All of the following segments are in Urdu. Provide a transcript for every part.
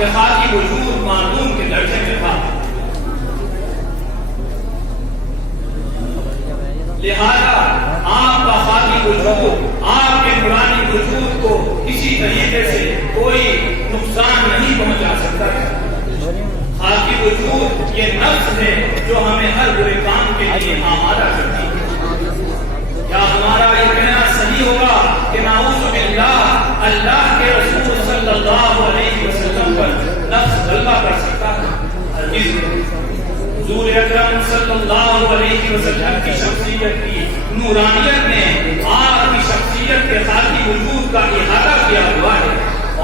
کہ خاکی وجود معلوم کے درجے میں تھا. لہذا آپ کا خاکی وجود آپ کے نورانی وجود کو کسی طریقے سے کوئی نقصان نہیں پہنچا سکتا ہے. خاکی وجود یہ نفس ہے جو ہمیں ہر برے کام کے لیے آمادہ کرتی ہے. کیا ہمارا یہ کہنا صحیح ہوگا کہ نعوذ باللہ اللہ کے رسول صلی اللہ علیہ وسلم پر نفس غلبہ کر سکتا ہے؟ ہرگز نہیں. حضور اکرم صلی اللہ علیہ وسلم کی شخصیت کی نورانیت نے آپ کی شخصیت کے خاکی وجود کا احاطہ کیا ہوا ہے،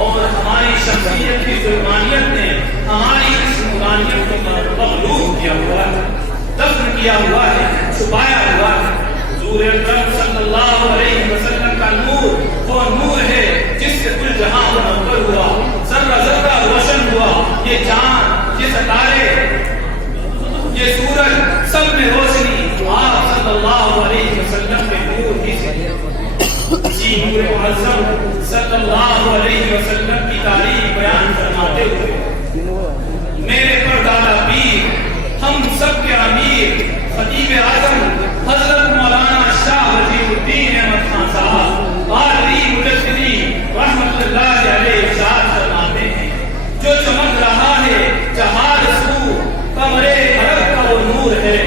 اور ہماری شخصیت کی ظلمانیت نے ہماری اس نورانیت کو مغلوب کیا ہوا ہے، دفن کیا ہوا ہے، چھپایا ہوا ہے. حضور اکرم صلی اللہ علیہ وسلم کا نور وہ نور ہے جس سے کل جہاں منور ہوا، ذرہ ذرہ روشن ہوا. یہ چاند، یہ ستارے، یہ سورج، سب میں روشنی آپ صلی اللہ علیہ وسلم کے نور کی سے. اسی نور معظم صلی اللہ علیہ وسلم کی تعریف بیان فرماتے ہوئے میرے پردادا پیر، ہم سب کے امیر، خطیب اعظم حضرت مولانا شاہ وزیر الدین احمد خان صاحب قادری مجددی رحمت اللہ علیہ ارشاد فرماتے ہیں، جو چمک رہا ہے جہاں سو کمرے عرب کا وہ نور ہے.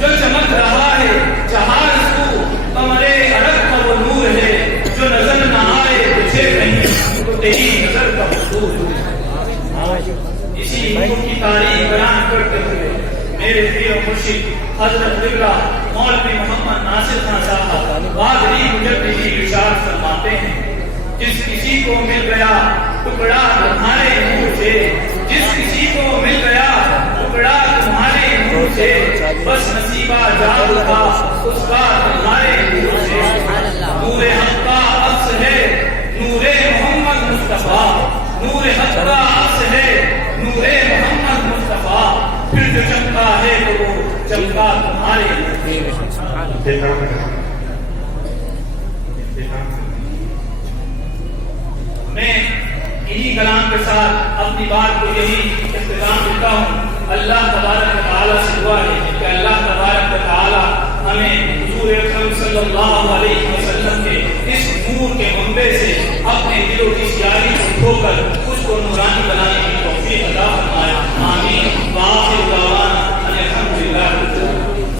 جو چمک رہا ہے جہاں سو کمرے عرب کا وہ نور ہے. جو نظر نہ آئے تجھے کہیں تو تیری نظر کا حضور ہے. اسی نور کی تعریف بیان کرتے ہوئے میرے پیر و مرشد حضرت قبلہ مولوی محمد ناصر خان صاحب قادری مجددی ارشاد فرماتے ہیں، جس کسی کو مل گیا ٹکڑا تمہارے نور سے، جس کسی کو مل گیا ٹکڑا تمہارے نور سے، بس نصیبہ جاگ تھا اس کا تمہارے نور سے. نور حق کا عکس ہے نور محمد مصطفیٰ، نور حق کا عکس ہے نور محمد مصطفیٰ. پھر جو چمکا ہے تو وہ چمکا تمہارے میں انہی کلام کے ساتھ اپنی بات کو یہی اختتام دیتا ہوں. اللہ تبارک و تعالیٰ سے دعا ہے کہ اللہ تبارک و تعالیٰ ہمیں حضور اکرم صلی اللہ علیہ وسلم کے اس نور کے منبع سے اپنے دلوں کی سیاہی کو دھو کر اس کو نورانی بنانے کی